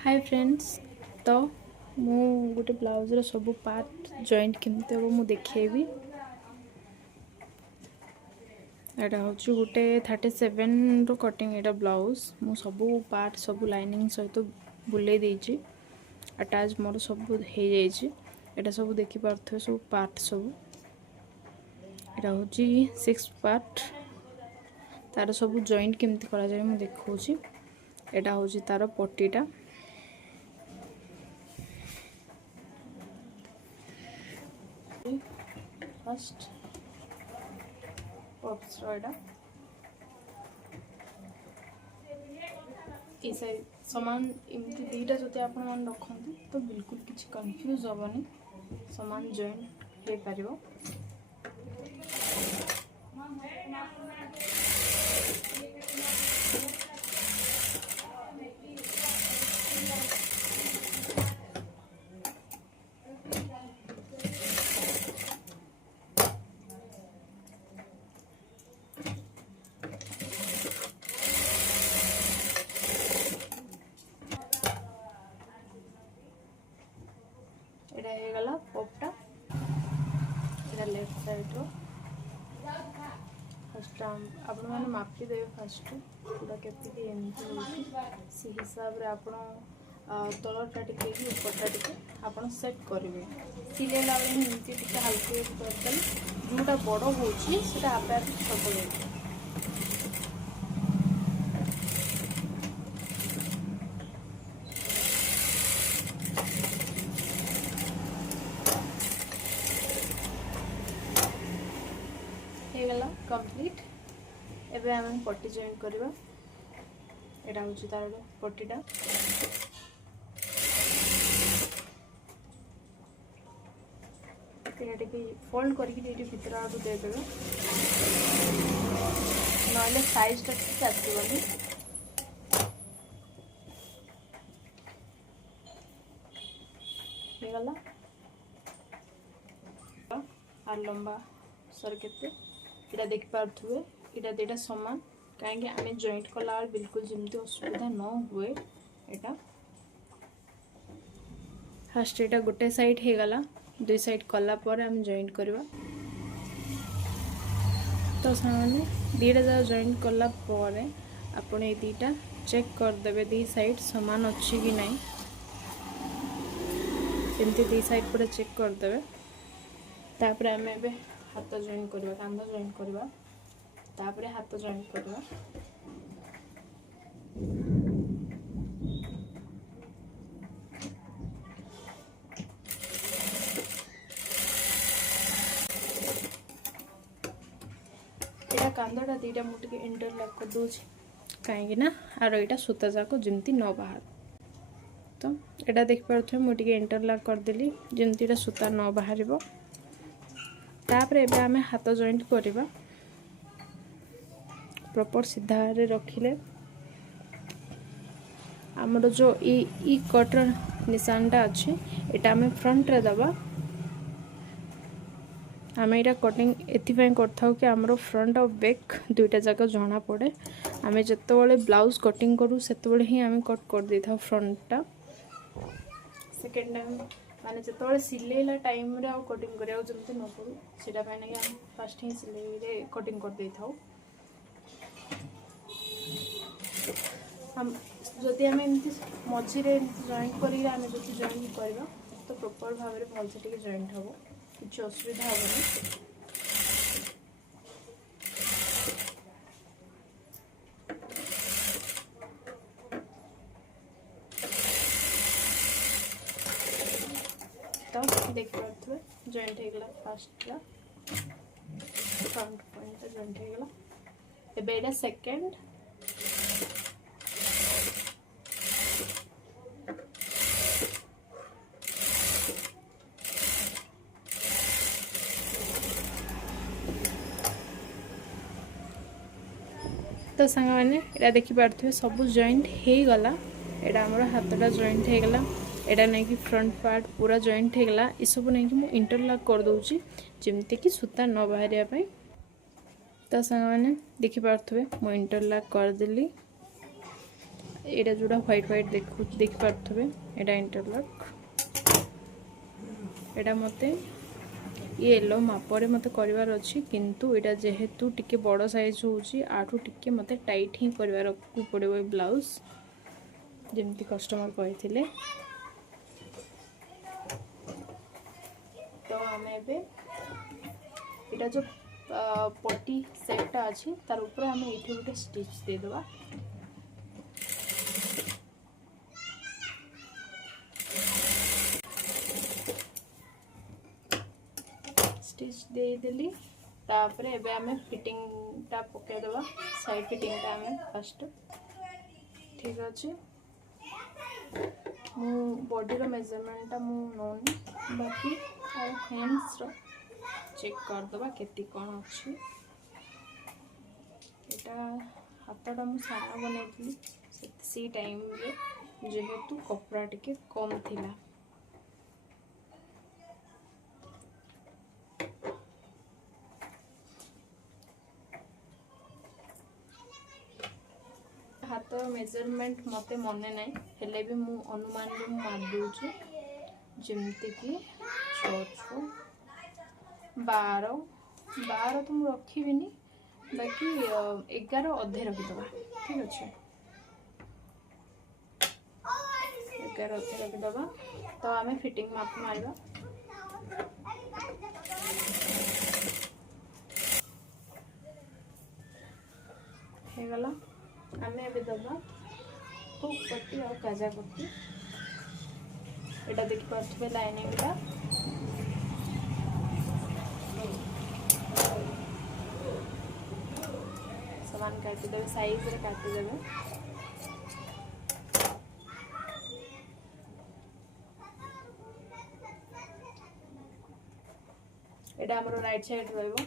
Hi friends. तो मु गोटे ब्लाउज रो सब पार्ट जॉइंट केमते हो मु देखेबी। एटा होची गोटे 37 रो कटिंग एटा ब्लाउज मु सब पार्ट सब लाइनिंग सहित बुले देछि। अटैच मोर सब हे जाइछि। एटा सब देखि पारथो सब पार्ट सब एटा होची 6 पार्ट। तार सब जॉइंट केमते करा जाय मु देखौछि। एटा होची तार पट्टीटा। फर्स्ट पॉप्स रोइडा इसे समान इमती दीटा जति आपण मन रखंती तो बिल्कुल किछि कंफ्यूज होबनी। समान जॉइंट हे परिबो। एटा हे गला पॉपटा। एटा लेफ्ट साइड रो फर्स्ट आपण माने मापी देबे। फर्स्ट पूरा केते के एमती होची सी हिसाब रे आपण तलटा टिके ऊपरटा टिके आपण सेट करिवे। सिले लावे नीचे टिके हल्के करतल जोटा बड़ होची सेटा आपे आपे छोट होई। कंप्लीट। एबे हम पट्टी जॉइन करबा। एटा होची तार पट्टीटा। एटा के फोल्ड करके एटी भीतर आडू दे देबे नले साइज टा ठीक आसीबनी। हे गला आ लंबा सर केते इटा देख पार्थुए। इटा देटा समान कहीं आम जॉइंट कला बिल्कुल जमती असुविधा न हुए। एटा फर्स्ट एटा गोटे साइड हे गला। दुई साइड कला पर आम जॉइंट करवा। तो सामने दीटा जगह जॉइंट कला पर आपण ए दीटा चेक कर देबे दी साइड समान अच्छी कि नहीं। एमती दी साइड पूरा चेक कर देबे। तापर आम एबे हाथ जॉइन करवा, कांध जॉइन करवा, तापर हाथ जॉइन करवा। एटा कांधटा दीटा मु टिके इंटरलॉक कर दोछि काहेकि ना आरो एटा सूता जाको जिमती न बाहर। तो एटा देख पारथु मु टिके इंटरलॉक कर देली जिमती एटा सूता न बाहरिबो। तापर एबे आमे हाथ जॉइंट करवा। प्रॉपर सीधा रे रखिले हमर जो ई कट निशानटा अछि एटा आमे फ्रंट रे दबा। आमे एटा कटिंग एथि पय करथाउ कि हमरो फ्रंट और बैक दुईटा जगह जाना पड़े। आमे जत्ते बेले ब्लाउज कटिंग करू सेते बेले ही आमे कट कर देथाउ फ्रंटटा। सेकंड टाइम माने जत्ते बेले सिलेला टाइम रे आ कटिंग करिया जमते न पड़ू सेटा पय नै हम फर्स्ट ही सिलाई रे कटिंग कर देथाउ। हम जदि आमे एमती मझी रे जॉइंट करी आमे जदि जॉइंट करबा तो प्रॉपर भाव रे भल से टिके जॉइंट हबो, कुछ असुविधा हबनी। तो देख पार्थुए जॉइंट हे गला। फर्स्ट ला फ्रंट पॉइंट जॉइंट हे गला। एबे एटा सेकंड तो सांग मैंने एटा देखि पार्थुए सब जॉइंट हे गला। एटा हमर हाथटा जॉइंट हे गला। एटा नै कि फ्रंट पार्ट पूरा जॉइंट हे गला। ई सब नै कि मु इंटरलॉक कर दोछि जेमते कि सूता न बाहरिया पय। तो सांग मैंने देखि पार्थुए मु इंटरलॉक कर देली। एटा जोड़ा व्हाइट व्हाइट देख पारथबे एटा इंटरलॉक एटा मते येलो मापरे मते करिवार अछि किंतु एटा जेहेतु टिके बड़ साइज होउची आठू टिके मते टाइट ही करिवार को पड़िबो ए ब्लाउज जेमती कस्टमर कहिथिले। तो आमे एबे एटा जो पट्टी सेटटा अछि तार ऊपर आमे एठी गोटे स्टिच दे देबा। स्टिच दे देली तापरे एबे आमे फिटिंग ता पके देबा साइड फिटिंग ता आमे फर्स्ट ठीक अछि। मु बॉडी रो मेजरमेंट ता मु नोनी बाकी हैंड्स रो चेक कर दबा केती कोन अछि। एटा हाथटा मु सारा बनेइतली सी टाइम रे जेहेतु कपड़ा टिके कम थिला। हाथ मेजरमेंट मते मने नहीं हेले भी मु अनुमान रे मार दूची जेमती कि 6 12 12 तो मु रखी बिनी बाकी 11 अधे रखी दबा ठीक अछि 11 अधे रखी दबा। तो आमे फिटिंग माप मारबा हे गला आमे अबे दबा हुक पट्टी और काजा पट्टी एटा देखि पाथबे लाइनिंग ता समान काटी देबे साइज रे काटी देबे। एटा हमरो राइट साइड रहइबो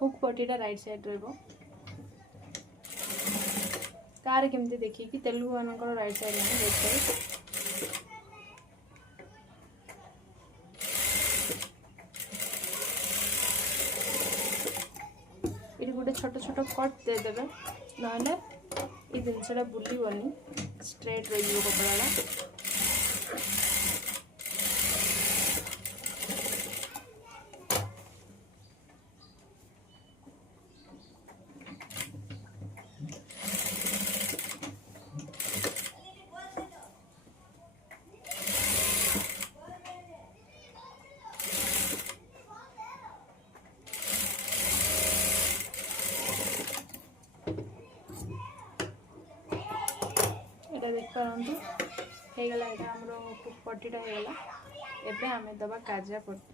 हुक पट्टीटा राइट साइड रहइबो कार केमती देखि कि तेलुगु मानकर राइट साइड है लेफ्ट साइड ये गोटे छोट छोट कट दे देबे नहले ये जिनसटा बुलीबनी स्ट्रेट रही कपड़ा देख पारंतु हे गला एटा हमरो पट्टीटा हे गला एबे हमें दबा काजा पट्टी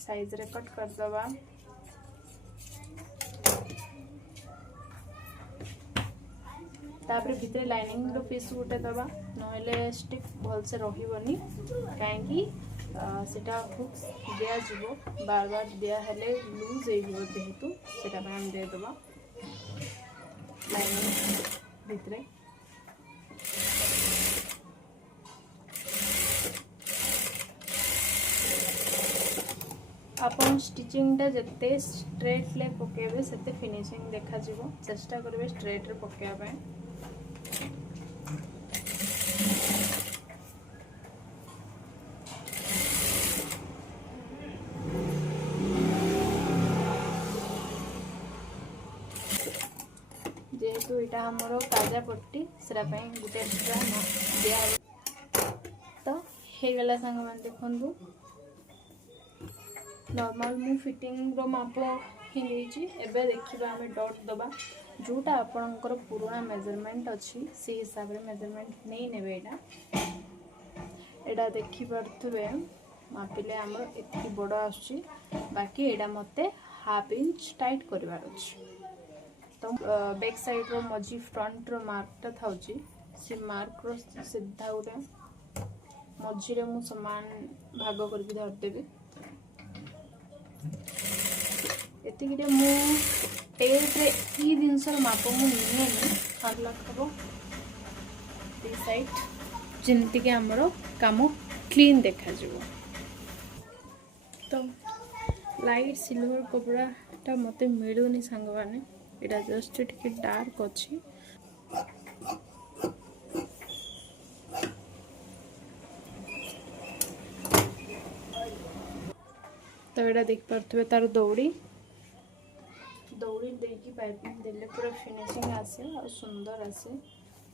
साइज रे कट कर दबा तापर भीतर लाइनिंग रो पीस उठे दबा नहले स्टिक भल से रहिबनी काहेकि सेटा हुक दिया जिवो बार बार दिया हेले लूज हे जिवो जेहेतु सेटा पे हम दे दबा लाइनिंग भितरे आपन स्टिचिंग टा जते स्ट्रेट ले पकेबे सेते फिनिशिंग देखा जिवो चेष्टा करबे स्ट्रेट रे पकेया पे जेहेतु इटा हमरो ताजा पट्टी सेरा पे गुटे एक्स्ट्रा दिया तो हे गला संग मान देखंदु नॉर्मल मु फिटिंग रो माप ही लेछि एबे देखिबा हमें डॉट दबा जोटा आपनकर पुराना मेजरमेंट अछि से हिसाब रे मेजरमेंट नै नेबे एडा देखि परथबे मापिले हमरो एति बड़ आछि बाकी एडा मते हाफ इंच टाइट करबार अछि। तो बैक साइड रो मजी फ्रंट रो मार्क ता थाउची से मार्क रो सीधा उडे मजी रे मु समान भाग करके धर देबे एति गिरे मु टेप रे ई दिन सर माप मु निने हाथ लगबो दी साइड जिनती के हमरो कामो क्लीन देखा जिवो। तो लाइट सिल्वर कपड़ा ता मते मिलुनी संगवाने एटा जस्ट टिके डार्क अछि तो यहाँ देखिपे तार दौड़ी दौड़ी देकी पाइपिंग देले पूरा फिनिशिंग आसे और सुंदर आसे।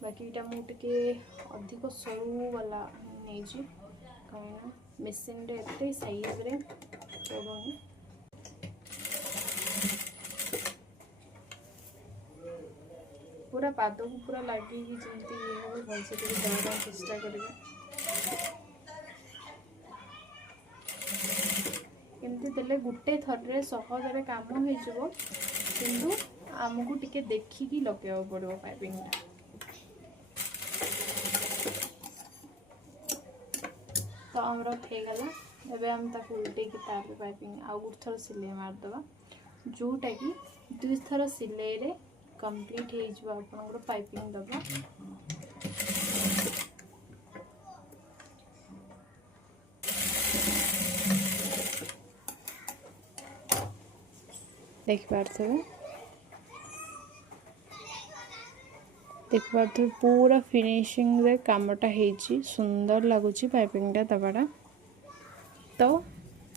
बाकी यहाँ मुझे अधिक सरू वाला नहीं कहीं मेसीन रे साइज रे पड़ूनी। पूरा पाद को पूरा लगे जमी ये भलसे देवा चेष्टा करेंगे। एमती देले गोटे थर सहज काम हो किंतु आमको टिके देखिकी लगे पड़ो पाइपिंग। तो आमर हो गला एबे हम ताको उल्टे की तार पाइपिंग आउ गोटे थर सिलाई मारदबा जोटा कि 2 थर सिलाई रे कंप्लीट हो जिवो आपनकर पाइपिंग दबा। देख पारे पूरा फिनिशिंग रे कामटा हेची सुंदर लगुच पाइपिंगटा दबाटा। तो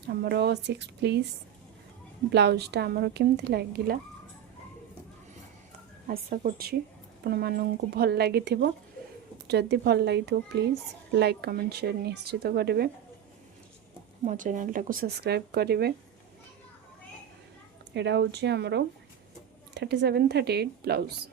आमर 6 पीस ब्लाउजटा आमर केमती लगिला आशा करूँ भल लगी। जदि भल लगी प्लीज़ लाइक कमेंट शेयर निश्चित करेंगे। मो चैनल टाको सब्सक्राइब करेंगे। यहाँ हूँ आमर 37-38 ब्लाउज।